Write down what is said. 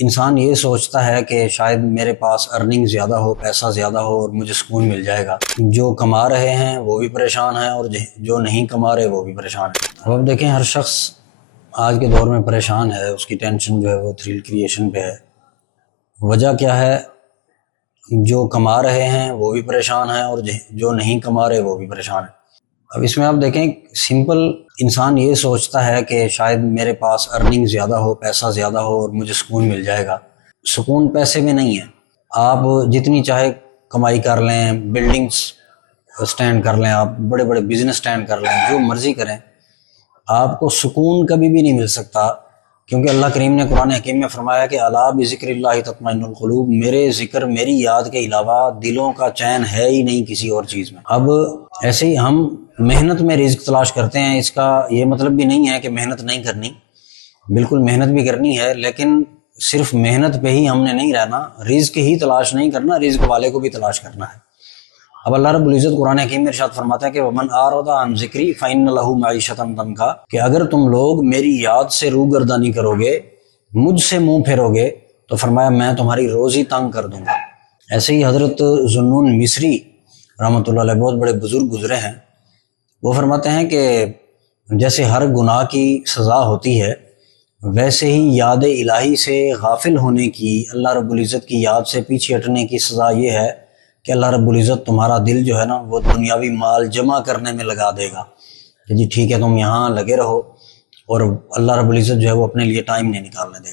انسان یہ سوچتا ہے کہ شاید میرے پاس ارننگ زیادہ ہو، پیسہ زیادہ ہو اور مجھے سکون مل جائے گا۔ جو کما رہے ہیں وہ بھی پریشان ہیں اور جو نہیں کما رہے وہ بھی پریشان ہیں۔ اب آپ دیکھیں ہر شخص آج کے دور میں پریشان ہے، اس کی ٹینشن جو ہے وہ تھرل کریشن پہ ہے۔ وجہ کیا ہے؟ جو کما رہے ہیں وہ بھی پریشان ہیں اور جو نہیں کما رہے وہ بھی پریشان ہیں۔ اب اس میں آپ دیکھیں سمپل انسان یہ سوچتا ہے کہ شاید میرے پاس ارننگ زیادہ ہو، پیسہ زیادہ ہو اور مجھے سکون مل جائے گا۔ سکون پیسے میں نہیں ہے۔ آپ جتنی چاہے کمائی کر لیں، بلڈنگز سٹینڈ کر لیں، آپ بڑے بڑے بزنس سٹینڈ کر لیں، جو مرضی کریں، آپ کو سکون کبھی بھی نہیں مل سکتا، کیونکہ اللہ کریم نے قرآن حکیم میں فرمایا کہ الا بذکر اللہ تطمئن القلوب، میرے ذکر، میری یاد کے علاوہ دلوں کا چین ہے ہی نہیں کسی اور چیز میں۔ اب ایسے ہی ہم محنت میں رزق تلاش کرتے ہیں، اس کا یہ مطلب بھی نہیں ہے کہ محنت نہیں کرنی، بالکل محنت بھی کرنی ہے، لیکن صرف محنت پہ ہی ہم نے نہیں رہنا، رزق ہی تلاش نہیں کرنا، رزق والے کو بھی تلاش کرنا ہے۔ اب اللہ رب العزت قرآن حکیم میں ارشاد فرماتا ہے کہ وَمَنْ أَعْرَضَ عَنْ ذِكْرِي فَإِنَّ لَهُ مَعِيشَةً ضَنْكًا، کہ اگر تم لوگ میری یاد سے روگردانی کرو گے، مجھ سے منہ پھیرو گے، تو فرمایا میں تمہاری روزی تنگ کر دوں گا۔ ایسے ہی حضرت ذوالنون مصری رحمۃ اللہ علیہ بہت بڑے بزرگ گزرے ہیں، وہ فرماتے ہیں کہ جیسے ہر گناہ کی سزا ہوتی ہے، ویسے ہی یاد الہی سے غافل ہونے کی، اللہ رب العزت کی یاد سے پیچھے ہٹنے کی سزا یہ ہے کہ اللہ رب العزت تمہارا دل جو ہے نا وہ دنیاوی مال جمع کرنے میں لگا دے گا کہ جی ٹھیک ہے تم یہاں لگے رہو، اور اللہ رب العزت جو ہے وہ اپنے لیے ٹائم نہیں نکالنے دے گا۔